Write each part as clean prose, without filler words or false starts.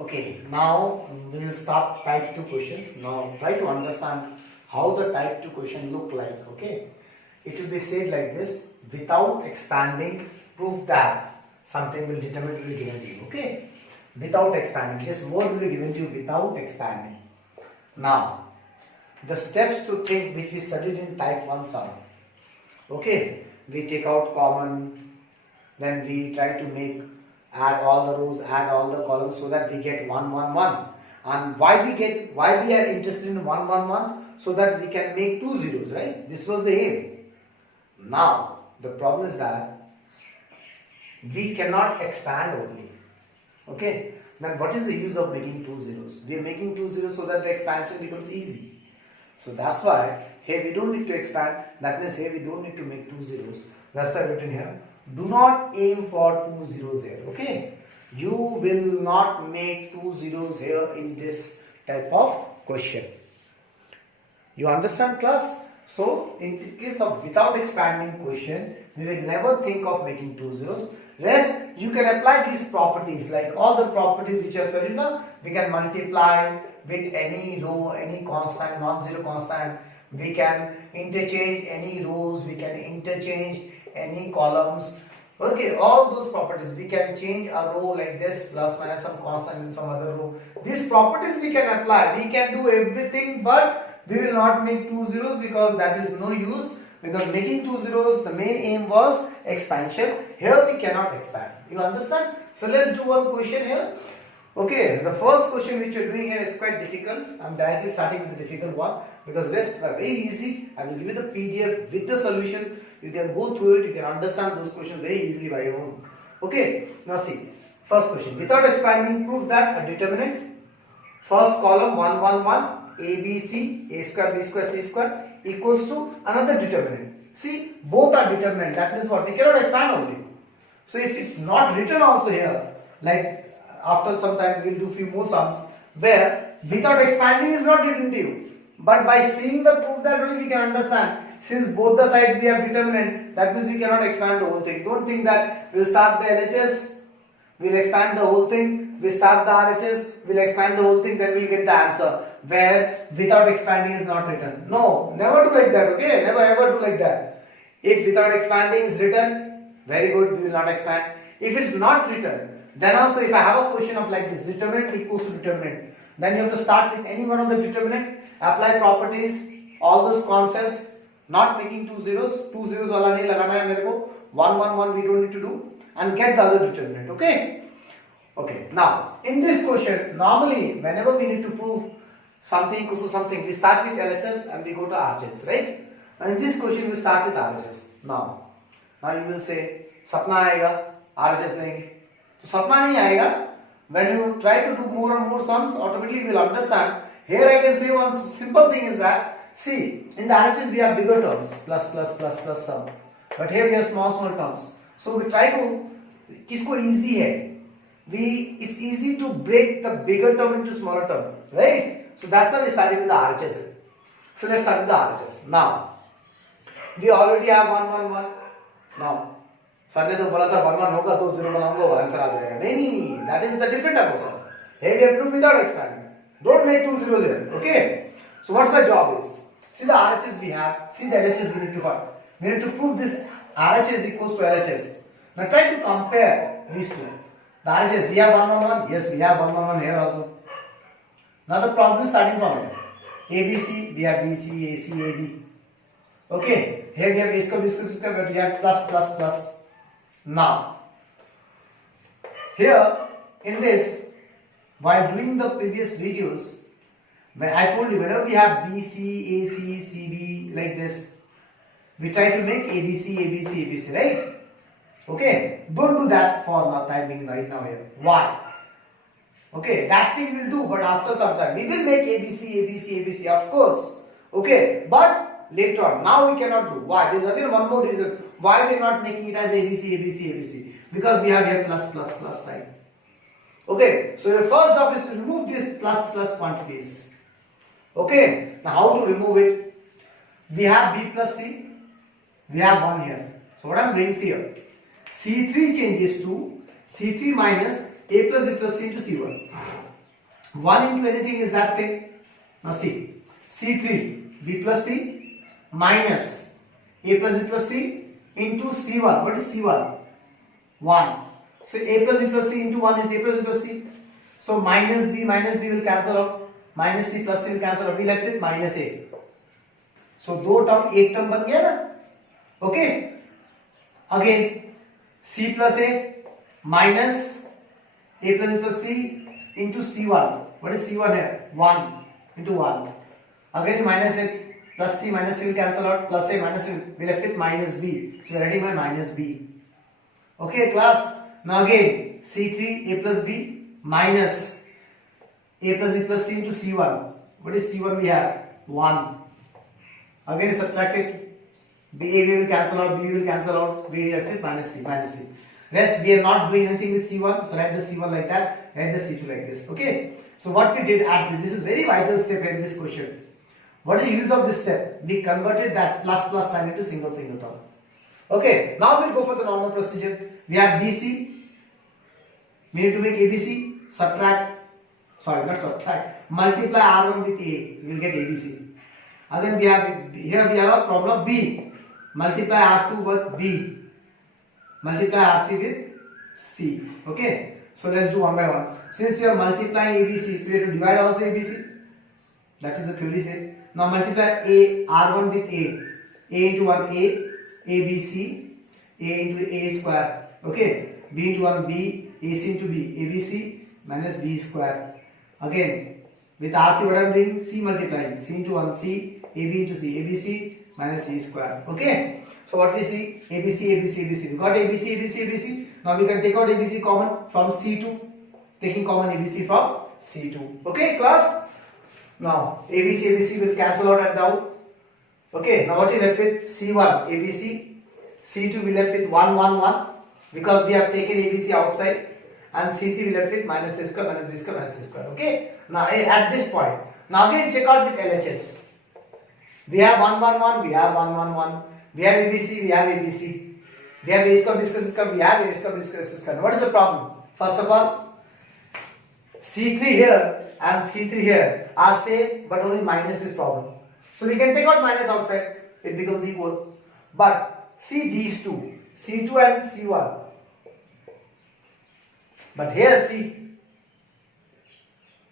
Okay, now we will start type 2 questions. Now try to understand how the type 2 question look like. Okay, it will be said like this: without expanding, prove that something will determinantly given to you. Okay, without expanding, this word will be given to you without expanding. Now, the steps to think which we studied in type 1 sum. Okay, we take out common, then we try to add all the rows, add all the columns so that we get 1 1 1. And why we are interested in 1 1 1? So that we can make 2 zeros, right? This was the aim. Now the problem is that we cannot expand only. Okay, then what is the use of making 2 zeros? We are making 2 zeros so that the expansion becomes easy. So that's why here we don't need to expand. That means here we don't need to make 2 zeros. That's why written here. Do not aim for 2 zeros here. Okay, you will not make 2 zeros here in this type of question. You understand, class? So in the case of without expanding question, we will never think of making 2 zeros. Rest, you can apply these properties, like all the properties which are studied now. We can multiply with any row, any constant, non-zero constant. We can interchange any rows, we can interchange any columns. Okay, all those properties. We can change a row like this, plus minus some constant in some other row. These properties we can apply. We can do everything, but we will not make 2 zeros because that is no use. Because making 2 zeros, the main aim was expansion. Here we cannot expand. You understand? So let's do one question here. Okay, the first question which you are doing here is quite difficult. I am directly starting with the difficult one because rest are very easy. I will give you the PDF with the solutions. You can go through it. You can understand those questions very easily by your own. Okay, now see. First question. Without expanding, prove that a determinant. First column 1 1 1. A, B, C, A square, B square, C square equals to another determinant. See, both are determinant. That means what? We cannot expand only. So if it's not written also here, like after some time we will do few more sums where without expanding is not written to you. But by seeing the proof that only we can understand. Since both the sides we have determinant, that means we cannot expand the whole thing. Don't think that we'll start the LHS, we'll expand the whole thing, we start the RHS, we'll expand the whole thing, then we'll get the answer. Where without expanding is not written. No, never do like that, okay? Never ever do like that. If without expanding is written, very good, we will not expand. If it's not written, then also if I have a question of like this, determinant equals to determinant, then you have to start with any one of the determinant, apply properties, all those concepts, not making 2 zeros, 2 zeros wala nahi lagana hai mere ko, 1 1 1 we don't need to do, and get the other determinant, okay? Okay, now in this question, normally whenever we need to prove something equals to something, we start with LHS and we go to RHS, right? And in this question, we start with RHS. Now you will say, sapna aayega, RHS denge. So sapna nahi aayega. When you try to do more and more sums, automatically you will understand. Here I can say one simple thing is that, see, in the RHS we have bigger terms, plus plus plus plus sum. But here we have small terms. So we try to, kisko easy hai. It's easy to break the bigger term into smaller term, right? So that's why we started with the RHS. So let's start with the RHS. Now, we already have 1 1 1. Now, sir ne to bola tha 1 1 hoga 2 0 बनाऊंगा answer आ जाएगा. नहीं, that is the different type of sum. Here we have to do without expanding. Don't make 2 zeros here. Okay. So what's my job is? See the RHS we have. See the LHS we need to find. We need to prove this RHS equals to LHS. Now try to compare these two. The RHS we have 1 1 1. Yes, we have 1 1 1 here also. Now the problem is starting from here. ABC, we have BC, AC, AB. Okay, here we have A square, B square, but we have plus, plus, plus. Now, here in this, while doing the previous videos, when I told you whenever we have BC, AC, CB like this, we try to make ABC, ABC, ABC, right? Okay, don't do that for the time being right now here. Why? Okay, that thing will do, but after some time we will make ABC, ABC, ABC, of course. Okay, but later on. Now we cannot do. Why? There is again one more reason why we are not making it as ABC, ABC, ABC. Because we have here plus, plus, plus sign. Okay, so your first job is to remove these plus, plus quantities. Okay, now how to remove it? We have B plus C. We have 1 here. So what I am doing here? C3 changes to C3 minus A plus B plus C into C1. 1 into anything is that thing. Now see, C3, B plus C minus A plus B plus C into C1. What is C1? 1. So A plus B plus C into 1 is A plus B plus C. So minus B will cancel out. Minus C plus C will cancel out. We left with minus A. So दो term एक term बन गया ना. Okay. Again C plus A minus A plus B plus C into C1. What is C1 here? 1 into 1. Again minus A plus C minus C will cancel out. Plus A minus C we left with minus B. So we are writing my minus B. Okay class. Now again C3 A plus B minus A plus B plus C into C1. What is C1 we have? 1. Again subtract it. B A will cancel out. B will cancel out. We left with minus C. Rest we are not doing anything with C1. So write the C1 like that. Write the C2 like this. Okay. So what we did at this is very vital step in this question. What is the use of this step? We converted that plus sign into single term. Okay. Now we'll go for the normal procedure. We have BC. We need to make ABC. Multiply R1 with A. We will get ABC. And then we have a problem of B. Multiply R2 with B. Multiply R3 with C. Okay. So let's do one by one. Since you are multiplying ABC, so you have to divide also ABC. That is the theory said. Now multiply A R1 with A. A into 1 A. ABC. A into A square. Okay. B into 1 B. AC into B. ABC minus B square. Again with R3 what I am doing? C multiplying. C into 1 C. AB into C. ABC minus C square. Okay. So what we see? ABC. We got ABC. Now we can take out ABC common from C2. Taking common ABC from C2. Okay class. Now ABC will cancel out at down. Okay. Now what we left with? C1 ABC. C2 we left with 1 because we have taken ABC outside. And C3 we left with minus A square minus B square minus C square. Okay. Now at this point. Now again check out with LHS. We have 1 we have 1 we have ABC, we have ABC. We have A square, B square, we have A square, B square. What is the problem? First of all, C3 here and C3 here are same, but only minus is problem. So we can take out minus outside, it becomes equal. But see these two, C2 and C1. But here see.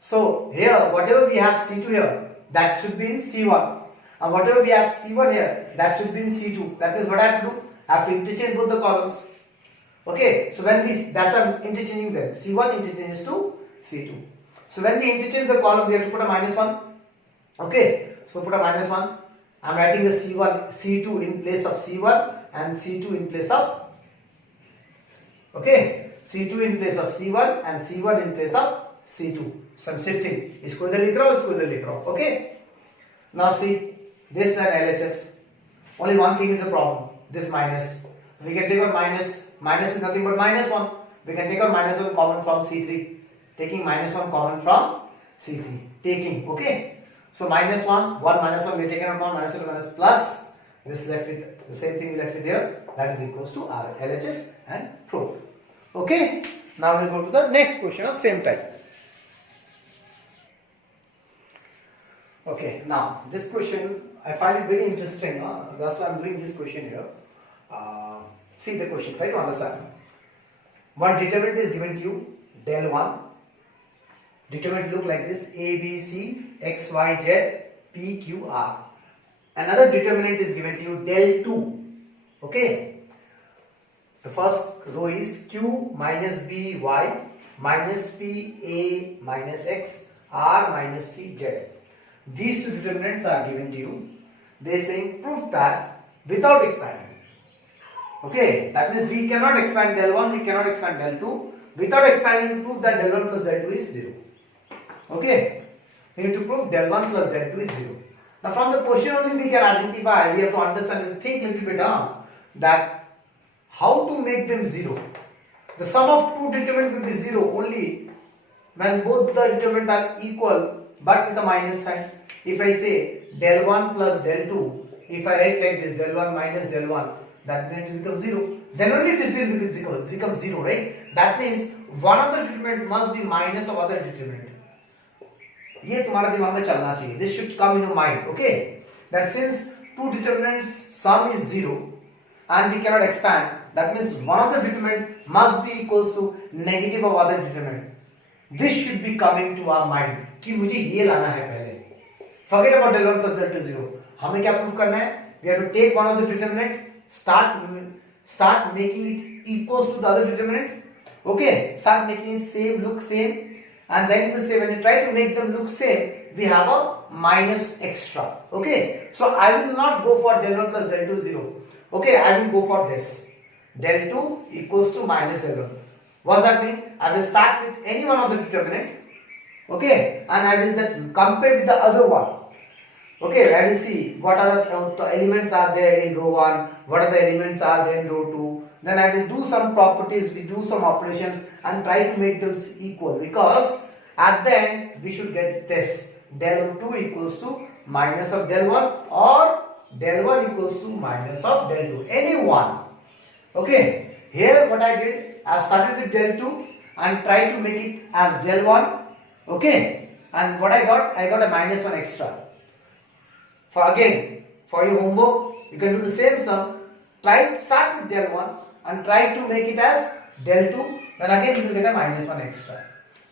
So here, whatever we have C2 here, that should be in C1. And whatever we have C1 here, that should be in C2. That means what I have to do? I have to interchange both the columns. Okay, so when that's why I'm interchanging them. C1 interchanges to C2. So when we interchange the column, we have to put a minus 1. Okay, so put a minus 1. I'm writing the C2 in place of C1 and C2 in place of, okay, C2 in place of C1 and C1 in place of C2. So I'm shifting. इसको इधर लिख रहा हूँ, okay. Now see. This and LHS. Only one thing is the problem. This minus. We can take out minus. Minus is nothing but minus 1. We can take out minus 1 common from C3. Taking minus 1 common from C3. Taking. Okay. So minus 1. 1 minus 1 we taken out from minus 1 minus plus. This left with the same thing we left with here. That is equals to R LHS and proof. Okay. Now we'll go to the next question of same type. Okay, now this question I find it very interesting. That's why I'm doing this question here. See the question, try to understand. One determinant is given to you, del 1. Determinant look like this: A, B, C, X, Y, Z, P, Q, R. Another determinant is given to you, del 2. Okay. The first row is Q minus B, Y minus P, A minus X, R minus C, Z. These two determinants are given to you. They are saying prove that without expanding. Okay, that means we cannot expand del 1, we cannot expand del 2. Without expanding, prove that del 1 plus del 2 is 0. Okay, we need to prove del 1 plus del 2 is 0. Now from the question only we can identify, we have to understand, think a little bit that how to make them 0. The sum of two determinants will be 0 only when both the determinants are equal but with a minus sign. If I say del 1 plus del 2, if I write like this, del 1 minus del 1, that means it becomes 0. Then only this will become 0, right? That means one of the determinant must be minus of other determinant. ये तुम्हारा दिमाग में चलना चाहिए. This should come in your mind. Okay, that since two determinants sum is 0 and we cannot expand, that means one of the determinant must be equals to negative of other determinant. This should be coming to our mind कि मुझे ये लाना है पहले. Forget about del 1 plus del 2 0. हमें क्या prove करना है? We have to take one of the determinant, start making it equals to the other determinant. Okay, start making it same, look same, and then you will say when you try to make them look same, we have a minus extra. Okay, so I will not go for del 1 plus del 2 0. Okay, I will go for this. Del 2 equals to minus del 1. What does that mean? I will start with any one of the determinant. Okay, and I will then compare with the other one. Okay, I will see what are the elements are there in row 1, what are the elements are there in row 2. Then I will do some properties, we do some operations and try to make them equal, because at the end we should get this del 2 equals to minus of del 1 or del 1 equals to minus of del 2, any one. Okay, here what I did, I started with del 2 and tried to make it as del 1. Okay, and what I got a minus 1 extra. For your homework, you can do the same sum. Start with del 1 and try to make it as del 2. Then again you will get a minus 1 extra.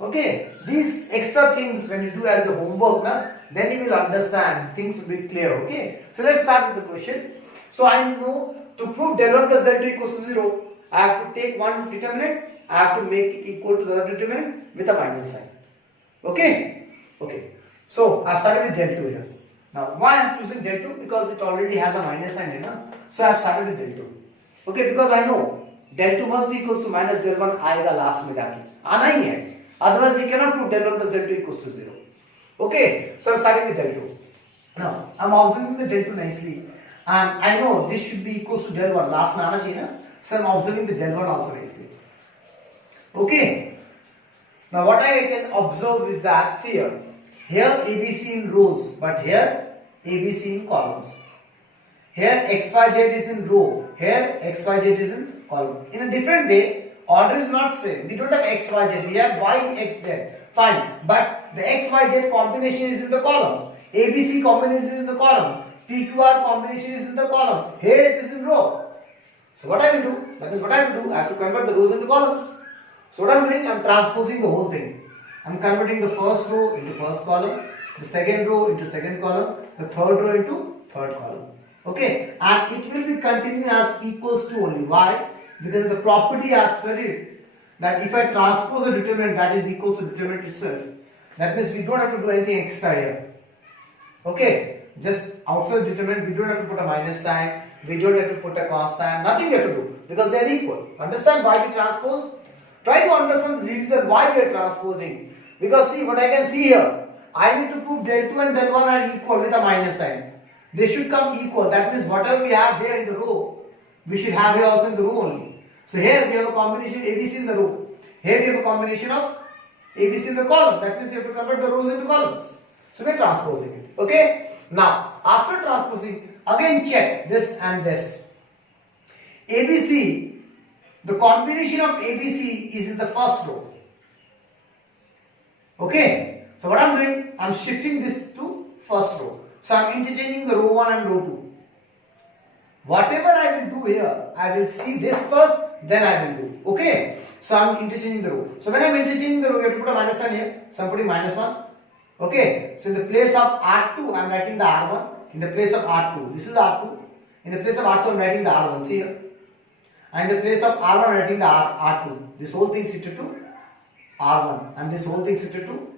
Okay, these extra things when you do as a homework, then you will understand, things will be clear. Okay, so let's start with the question. So I know to prove del 1 plus del 2 equals to 0, I have to take one determinant, I have to make it equal to the other determinant with a minus sign. Okay, so I have started with del 2 here. Now why I am choosing del 2? Because it already has a minus sign here. So I have started with del 2. Okay, because I know del 2 must be equals to minus del 1 आएगा last में जाके, आना ही है. Otherwise we cannot prove del 1 plus del 2 equals to 0. Okay, so I am starting with del 2. Now I am observing the del 2 nicely, and I know this should be equals to del 1. Last में आना चाहिए ना. So I am observing the del 1 also nicely. Okay. Now what I can observe is that, see here ABC in rows, but here ABC in columns. Here XYZ is in row, here XYZ is in column. In a different way, order is not same. We don't have XYZ, we have YXZ. Fine, but the XYZ combination is in the column. ABC combination is in the column. PQR combination is in the column. Here it is in row. So what I will do? That is what I will do. I have to convert the rows into columns. So what I am doing? I am transposing the whole thing. I am converting the first row into first column, the second row into second column, the third row into third column. Okay, and it will be continuing as equals to only. Why? Because the property I have studied that if I transpose a determinant that is equals to determinant itself, that means we don't have to do anything extra here. Okay, just outside determinant we don't have to put a minus sign, we don't have to put a constant, nothing we have to do because they are equal. Understand why we transpose? Try to understand the reason why we are transposing. Because see what I can see here, I need to prove del 2 and del 1 are equal with a minus sign. They should come equal. That means whatever we have here in the row, we should have here also in the row only. So here we have a combination of ABC in the row. Here we have a combination of ABC in the column. That means you have to convert the rows into columns. So we are transposing it. Okay. Now after transposing, again check this and this. ABC, the combination of ABC is in the first row. Okay. So what I am doing, I am shifting this to first row. So I am interchanging the row 1 and row 2. Whatever I will do here, I will see this first, then I will do. Okay. So I am interchanging the row. So when I am interchanging the row, you have to put a minus sign here. So I am putting minus 1. Okay. So in the place of R2, I am writing the R1. In the place of R2, this is R2. In the place of R2, I am writing the R1. See here. And in the place of R1, I am writing the R2. This whole thing is shifted to R1. And this whole thing is shifted to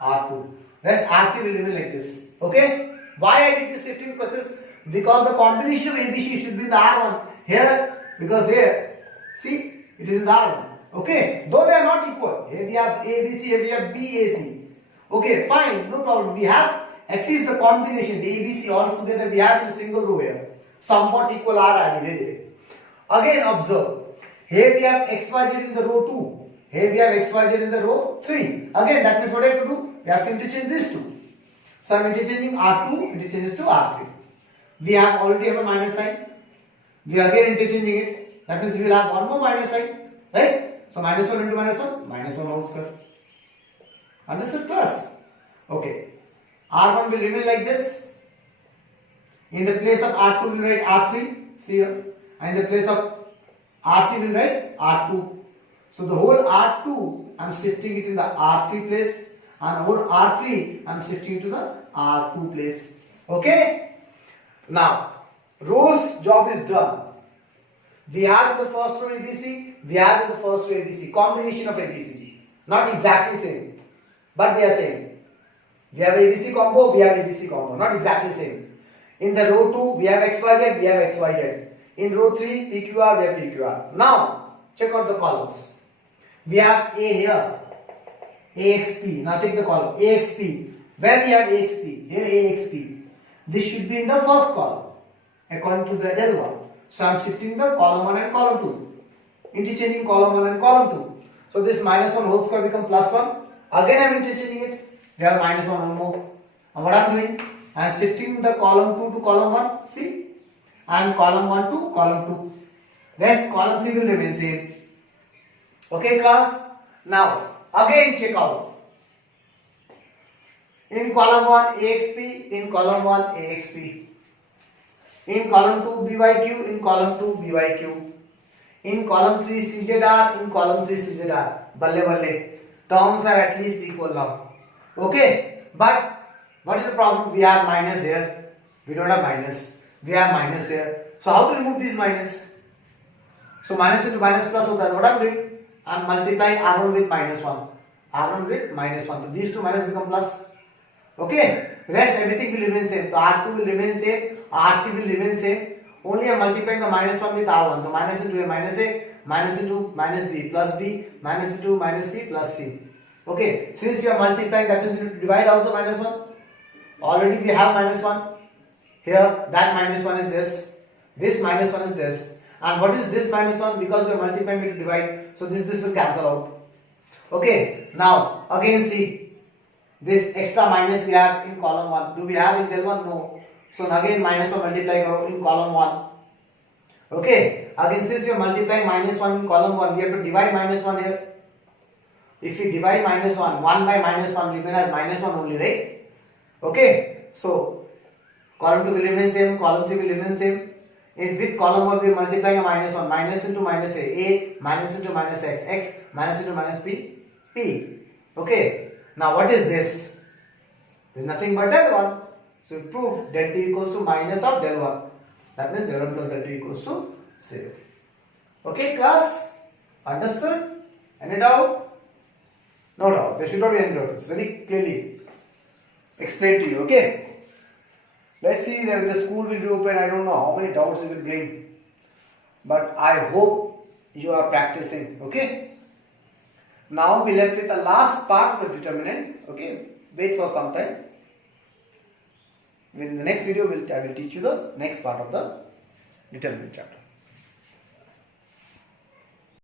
R2. Rest R3 will remain like this. Okay. Why I did this shifting process? Because the combination of ABC should be in the R1. Here, because here, see, it is in the R1. Okay. Though they are not equal. Here we have ABC, here we have BAC. Okay, fine, no problem. We have at least the combination, the ABC all together we have in a single row here. Somewhat equal R. Again observe. Here we have XYZ in the row 2. Here we have XYZ in the row 3. Again, that means what I have to do? We have to interchange these two. So I am interchanging R2 interchanges to R3. We have already have a minus sign. We are again interchanging it. That means we will have one more minus sign. Right? So minus 1 into minus 1, minus 1 whole square. Understood class? Okay. R1 will remain like this. In the place of R2 we will write R3. See here. And in the place of R3 we will write R2. So the whole R2 I am shifting it in the R3 place, and whole R3 I am shifting it to the R2 place. Okay. Now row's job is done. We have in the first row ABC, we have in the first row ABC, combination of ABC. Not exactly same, but they are same. We have ABC combo, we have ABC combo, not exactly same. In the row 2, we have XYZ, we have XYZ. In row 3, PQR, we have PQR. Now, check out the columns. We have A here, AXP. Now check the column, AXP. Where we have AXP? Here AXP. This should be in the first column, according to the del 1. So I am shifting the column 1 and column 2. Interchanging column 1 and column 2. So this minus 1 whole square becomes plus 1. Again I am interchanging it. We have minus 1 more. And what I am doing? I am shifting the column 2 to column 1. See? And column 1 to column 2. Rest column 3 will remain same. Okay class? Now again check out. In column 1 AXP, in column 1 AXP. In column 2 BYQ, in column 2 BYQ. In column 3 CZR, in column 3 CZR. Balle balle. Terms are at least equal now. Okay. But what is the problem? We have minus here. We don't have minus. We have minus here. So how to remove these minus? So minus into minus plus hota hai. What I am doing? I am multiplying R1 with minus 1. R1 with minus 1. So these two minus become plus. Okay. Rest everything will remain same. So R2 will remain same. R3 will remain same. Only I am multiplying the minus 1 with R1. So minus into A minus A, minus into minus B plus B, minus into minus C plus C. Okay. Since you are multiplying, that means you divide also minus 1. Already we have minus 1. Here that minus 1 is this. This minus 1 is this. And what is this minus 1? Because we are multiplying, we divide. So this will cancel out. Okay. Now again see. This extra minus we have in column 1. Do we have in del 1? No. So again minus 1 multiply in column 1. Okay. Again since you are multiplying minus 1 in column 1, we have to divide minus 1 here. If we divide minus 1, 1 by minus 1 remain as minus 1 only, right? Okay. So column 2 will remain same, column 3 will remain same. In with column 1 we are multiplying a minus 1, minus into minus A minus into minus X minus into minus P. Okay. Now what is this? This is nothing but del 1. So we proved del 2 equals to minus of del 1. That means del 1 plus del 2 equals to 0. Okay class? Understood? Any doubt? No doubt. There should not be any doubt. It's very clearly explained to you. Okay? Let's see when the school will reopen. I don't know how many doubts it will bring. But I hope you are practicing. Okay? Now we left with the last part of the determinant. Okay, wait for some time. In the next video, I will teach you the next part of the determinant chapter.